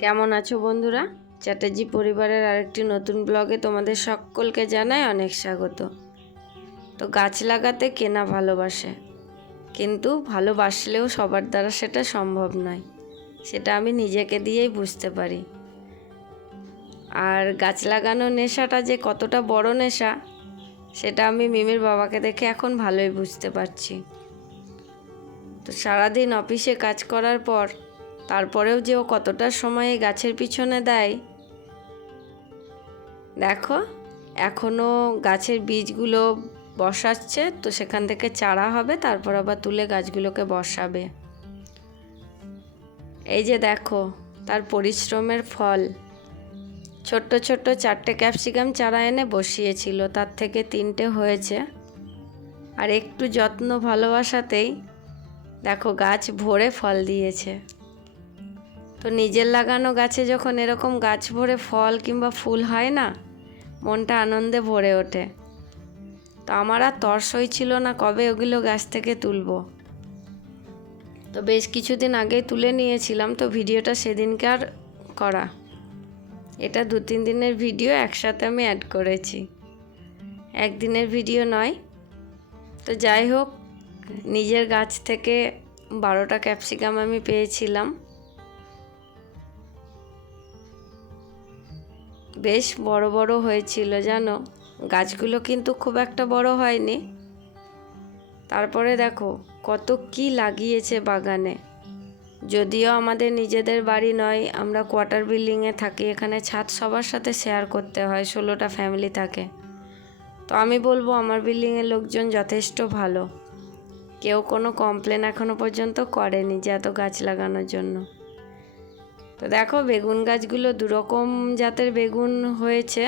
কেমন আছো বন্ধুরা? চ্যাটার্জি পরিবারের আরেকটি নতুন ব্লগে তোমাদের সকলকে জানাই অনেক স্বাগত। তো গাছ লাগাতে কেনা ভালোবাসে, কিন্তু ভালোবাসলেও সবার দ্বারা সেটা সম্ভব নয়, সেটা আমি নিজেকে দিয়েই বুঝতে পারি। আর গাছ লাগানোর নেশাটা যে কতটা বড় নেশা, সেটা আমি মিমির বাবাকে দেখে এখন ভালোই বুঝতে পারছি। তো সারাদিন অফিসে কাজ করার পর তারপরেও যে ও কতটা সময় গাছের পিছনে দেয়। দেখো এখনও গাছের বীজগুলো বসাচ্ছে, তো সেখান থেকে চারা হবে, তারপর আবার তুলে গাছগুলোকে বসাবে। এই যে দেখো, তার পরিশ্রমের ফল। ছোট্ট ছোট্ট চারটে ক্যাপসিকাম চারা এনে বসিয়েছিল, তার থেকে তিনটে হয়েছে। আর একটু যত্ন ভালোবাসাতেই দেখো, গাছ ভরে ফল দিয়েছে। তো নিজের লাগানো গাছে যখন এরকম গাছ ভরে ফল কিংবা ফুল হয় না, মনটা আনন্দে ভরে ওঠে। তো আমার আর তর্স ছিল না কবে ওগুলো গাছ থেকে তুলব। তো বেশ কিছুদিন আগেই তুলে নিয়েছিলাম, তো ভিডিওটা সেদিনকে আর করা। এটা দু তিন দিনের ভিডিও, একসাথে আমি অ্যাড করেছি। একদিনের ভিডিও নয়। তো যাই হোক, নিজের গাছ থেকে বারোটা ক্যাপসিকাম আমি পেয়েছিলাম। বেশ বড় বড় হয়েছিল, জানো? গাছগুলো কিন্তু খুব একটা বড় হয়নি। তারপরে দেখো, কত কি লাগিয়েছে বাগানে। যদিও আমাদের নিজেদের বাড়ি নয়, আমরা কোয়ার্টার বিল্ডিংয়ে থাকি, এখানে ছাদ সবার সাথে শেয়ার করতে হয়, ষোলোটা ফ্যামিলি থাকে। তো আমি বলব, আমার বিল্ডিংয়ের লোকজন যথেষ্ট ভালো। কেউ কোনো কমপ্লেন এখনও পর্যন্ত করেনি যে এত গাছ লাগানোর জন্য। তো দেখো বেগুন গাছগুলো দুরকম জাতের বেগুন হয়েছে।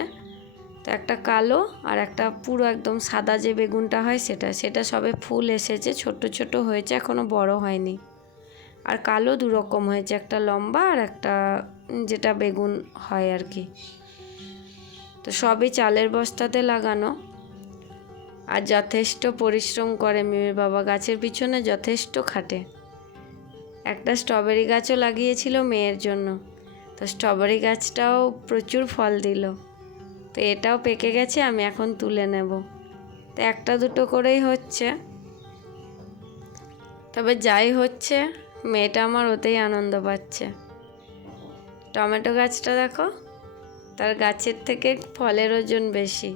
তো একটা কালো আর একটা পুরো একদম সাদা যে বেগুনটা হয় সেটা সেটা সবে ফুল এসেছে ছোট ছোট হয়েছে এখনও বড় হয়নি। আর কালো দুরকম হয়েছে, একটা লম্বা আর একটা যেটা বেগুন হয় আর কি। তো সবই চালের বস্তাতে লাগানো। আর যথেষ্ট পরিশ্রম করে মিমির বাবা, গাছের পিছনে যথেষ্ট খাটে। একটা স্ট্রবেরি গাছও লাগিয়েছিল মেয়ের জন্য। তো স্ট্রবেরি গাছটাও প্রচুর ফল দিল। তো এটাও পেকে গেছে, আমি এখন তুলে নেব। তো একটা দুটো করেই হচ্ছে। তবে যাই হচ্ছে, মেয়েটা আমার ওতেই আনন্দ পাচ্ছে। টমেটো গাছটা দেখো, তার গাছের থেকে ফলের ওজন বেশি।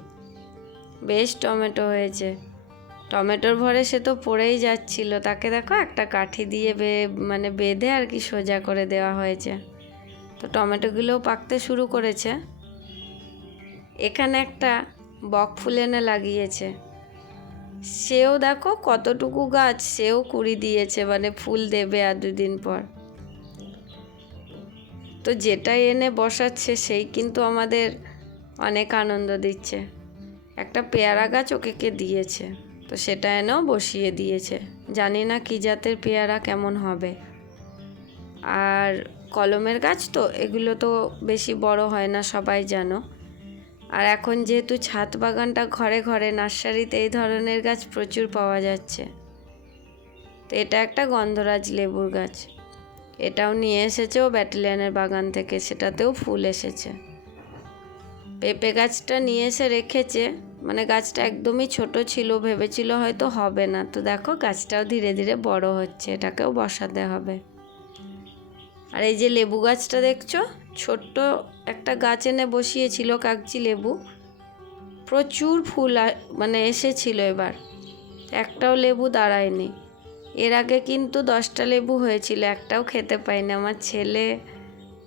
বেশ টমেটো হয়েছে। টমেটোর ভরে সে তো পড়েই যাচ্ছিল। তাকে দেখো একটা কাঠি দিয়ে বে মানে বেঁধে আর কি সোজা করে দেওয়া হয়েছে। তো টমেটোগুলোও পাকতে শুরু করেছে। এখানে একটা বক ফুল এনে লাগিয়েছে। সেও দেখো কতটুকু গাছ, সেও কুড়ি দিয়েছে মানে ফুল দেবে আর দুদিন পর। তো যেটা এনে বসাচ্ছে, সেই কিন্তু আমাদের অনেক আনন্দ দিচ্ছে। একটা পেয়ারা গাছ ওকে কে দিয়েছে? তো সেটা এনেও বসিয়ে দিয়েছে। জানি না কী জাতের পেয়ারা কেমন হবে। আর কলমের গাছ তো, এগুলো তো বেশি বড় হয় না, সবাই জানো। আর এখন যেহেতু ছাদ বাগানটা ঘরে ঘরে, নার্সারিতে এই ধরনের গাছ প্রচুর পাওয়া যাচ্ছে। তো এটা একটা গন্ধরাজ লেবুর গাছ। এটাও নিয়ে এসেছে ও ব্যাটালিয়ানের বাগান থেকে, সেটাতেও ফুল এসেছে। পেঁপে গাছটা নিয়ে এসে রেখেছে। মানে গাছটা একদমই ছোট ছিল, ভেবেছিল হয়তো হবে না। তো দেখো গাছটাও ধীরে ধীরে বড় হচ্ছে, এটাকেও বসাতে হবে। আর এই যে লেবু গাছটা দেখছ, ছোট্ট একটা গাছ এনে বসিয়েছিল কাগজি লেবু। প্রচুর ফুল মানে এসেছিল এবার। একটাও লেবু দাঁড়ায়নি। এর আগে কিন্তু দশটা লেবু হয়েছিল, একটাও খেতে পাইনি। আমার ছেলে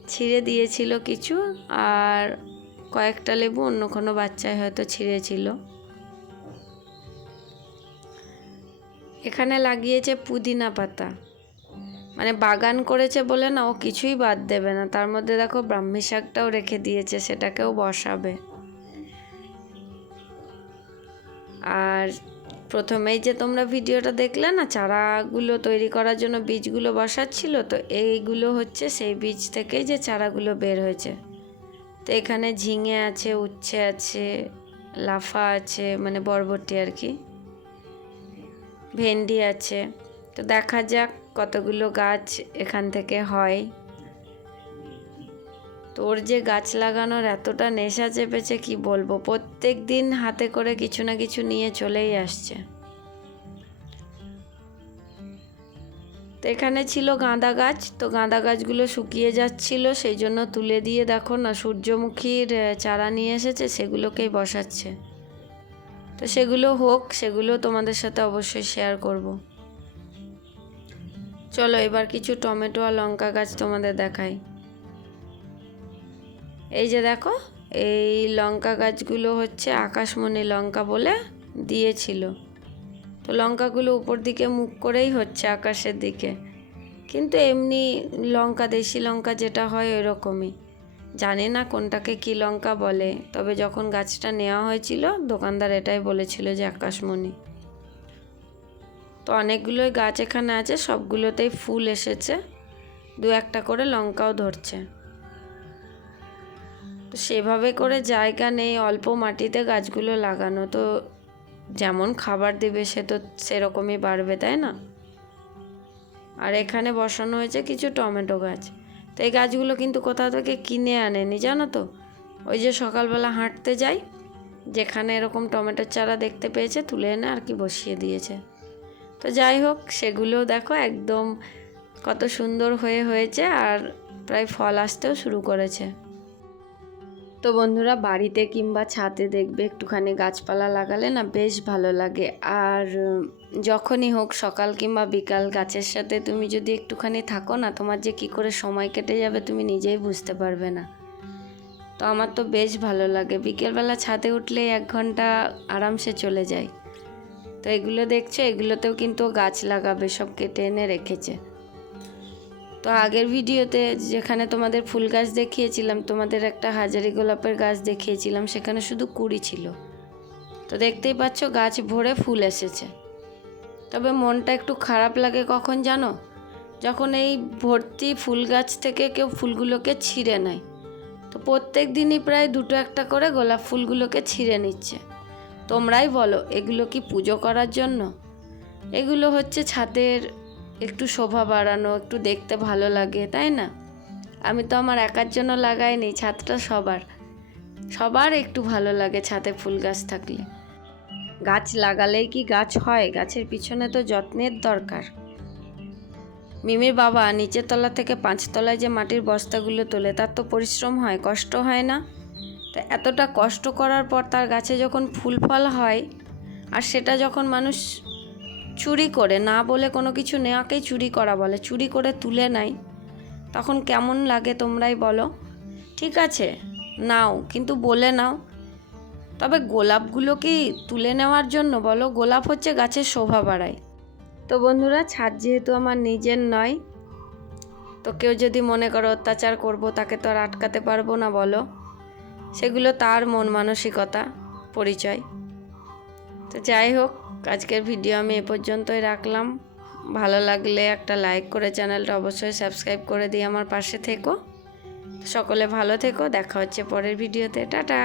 ছিঁড়ে দিয়েছিল কিছু, আর কয়েকটা লেবু অন্য কোনো বাচ্চায় হয়তো ছিঁড়েছিল। এখানে লাগিয়েছে পুদিনা পাতা। মানে বাগান করেছে বলে না, ও কিছুই বাদ দেবে না। তার মধ্যে দেখো ব্রাহ্মী শাকটাও রেখে দিয়েছে, সেটাকেও বসাবে। আর প্রথমেই যে তোমরা ভিডিওটা দেখলে না, চারাগুলো তৈরি করার জন্য বীজগুলো বসাচ্ছিল, তো এইগুলো হচ্ছে সেই বীজ থেকেই যে চারাগুলো বের হয়েছে। তো এখানে ঝিঙে আছে, উচ্ছে আছে, লাফা আছে মানে বরবটি আর কি। ভেন্ডি আছে। তো দেখা যাক কতগুলো গাছ এখান থেকে হয়। তোর যে গাছ লাগানোর এতটা নেশা চেপেছে, কি বলব? প্রত্যেক দিন হাতে করে কিছু না কিছু নিয়ে চলেই আসছে। তো এখানে ছিল গাঁদা গাছ, তো গাঁদা গাছগুলো শুকিয়ে যাচ্ছিল, সেই জন্য তুলে দিয়ে দেখো না, সূর্যমুখীর চারা নিয়ে এসেছে, সেগুলোকেই বসাচ্ছে। তো সেগুলো হোক, সেগুলো তোমাদের সাথে অবশ্যই শেয়ার করব। চলো এবার কিছু টমেটো আর লঙ্কা গাছ তোমাদের দেখাই। এই যে দেখো, এই লঙ্কা গাছগুলো হচ্ছে আকাশমণি লঙ্কা বলে দিয়েছিল। তো লঙ্কাগুলো উপর দিকে মুখ করেই হচ্ছে আকাশের দিকে। কিন্তু এমনি লঙ্কা, দেশি লঙ্কা যেটা হয় ওই রকমই জানি না কোনটাকে কি লঙ্কা বলে, তবে যখন গাছটা নেওয়া হয়েছিল, দোকানদার এটাই বলেছিল যে আকাশমণি। তো অনেকগুলোই গাছ এখানে আছে, সবগুলোতেই ফুল এসেছে। দু একটা করে লঙ্কাও ধরছে। তো সেভাবে করে জায়গা নেই, অল্প মাটিতে গাছগুলো লাগানো। তো যেমন খাবার দেবে সে তো সেরকমই বাড়বে, তাই না? আর এখানে বসানো হয়েছে কিছু টমেটো গাছ। তো এই গাছগুলো কিন্তু কোথাও থেকে কিনে আনেনি, জানো তো? ওই যে সকালবেলা হাঁটতে যাই, যেখানে এরকম টমেটোর চারা দেখতে পেয়েছে, তুলে এনে আর কি বসিয়ে দিয়েছে। তো যাই হোক সেগুলো দেখো একদম কত সুন্দর হয়ে হয়েছে আর প্রায় ফল আসতেও শুরু করেছে। তো বন্ধুরা বাড়িতে কিংবা ছাদে দেখবে একটুখানি গাছপালা লাগালে না বেশ ভালো লাগে। আর যখনই হোক সকাল কিংবা বিকাল গাছের সাথে তুমি যদি একটুখানি থাকো না, তোমার যে কি করে সময় কেটে যাবে তুমি নিজেই বুঝতে পারবে না। তো আমার তো বেশ ভালো লাগে। বিকেলবেলা ছাদে উঠলে এক ঘণ্টা আরামসে চলে যায়। তো এগুলো দেখছ? এগুলোতেও কিন্তু গাছ লাগাবে, সব কেটে এনে রেখেছে। তো আগের ভিডিওতে যেখানে তোমাদের ফুল গাছ দেখিয়েছিলাম, তোমাদের একটা হাজারি গোলাপের গাছ দেখিয়েছিলাম, সেখানে শুধু কুড়ি ছিল। তো দেখতেই পাচ্ছ গাছ ভরে ফুল এসেছে। তবে মনটা একটু খারাপ লাগে কখন জানো? যখন এই ভর্তি ফুল গাছ থেকে কেউ ফুলগুলোকে ছিঁড়ে নেয়। তো প্রত্যেক দিনই প্রায় দুটো একটা করে গোলাপ ফুলগুলোকে ছিঁড়ে নিচ্ছে। তোমরাই বলো, এগুলো কি পুজো করার জন্য? এগুলো হচ্ছে ছাদের একটু শোভা বাড়ানো, একটু দেখতে ভালো লাগে, তাই না? আমি তো আমার একার জন্য লাগাইনি, ছাদটা সবার। সবার একটু ভালো লাগে ছাদে ফুল গাছ থাকলে। গাছ লাগালেই কি গাছ হয়? গাছের পিছনে তো যত্নের দরকার। মিমির বাবা, নিচের তলা থেকে পাঁচতলায় যে মাটির বস্তাগুলো তোলে, তার তো পরিশ্রম হয়, কষ্ট হয় না? তো এতটা কষ্ট করার পর তার গাছে যখন ফুল ফল হয়, আর সেটা যখন মানুষ চুরি করে, না বলে কোনো কিছু নেওয়াকেই চুরি করা বলে। চুরি করে তুলে নেয়। তখন কেমন লাগে তোমরাই বলো। ঠিক আছে, নাও, কিন্তু বলে নাও। তবে গোলাপগুলো কি তুলে নেওয়ার জন্য বলো, গোলাপ হচ্ছে গাছের শোভা বাড়ায়। তো বন্ধুরা, ছাদ যেহেতু আমার নিজের নয়, তো কেউ যদি মনে করো অত্যাচার করব, তাকে তো আর আটকাতে পারব না বলো। সেগুলো তার মন মানসিকতা, পরিচয়। তো যাই হোক আজকের ভিডিও আমি এ পর্যন্তই রাখলাম। ভালো লাগলে একটা লাইক করে চ্যানেলটা অবশ্যই সাবস্ক্রাইব করে দিয়ে আমার পাশে থেকো। সকলে ভালো থেকো, দেখা হচ্ছে পরের ভিডিওতে। টাটা!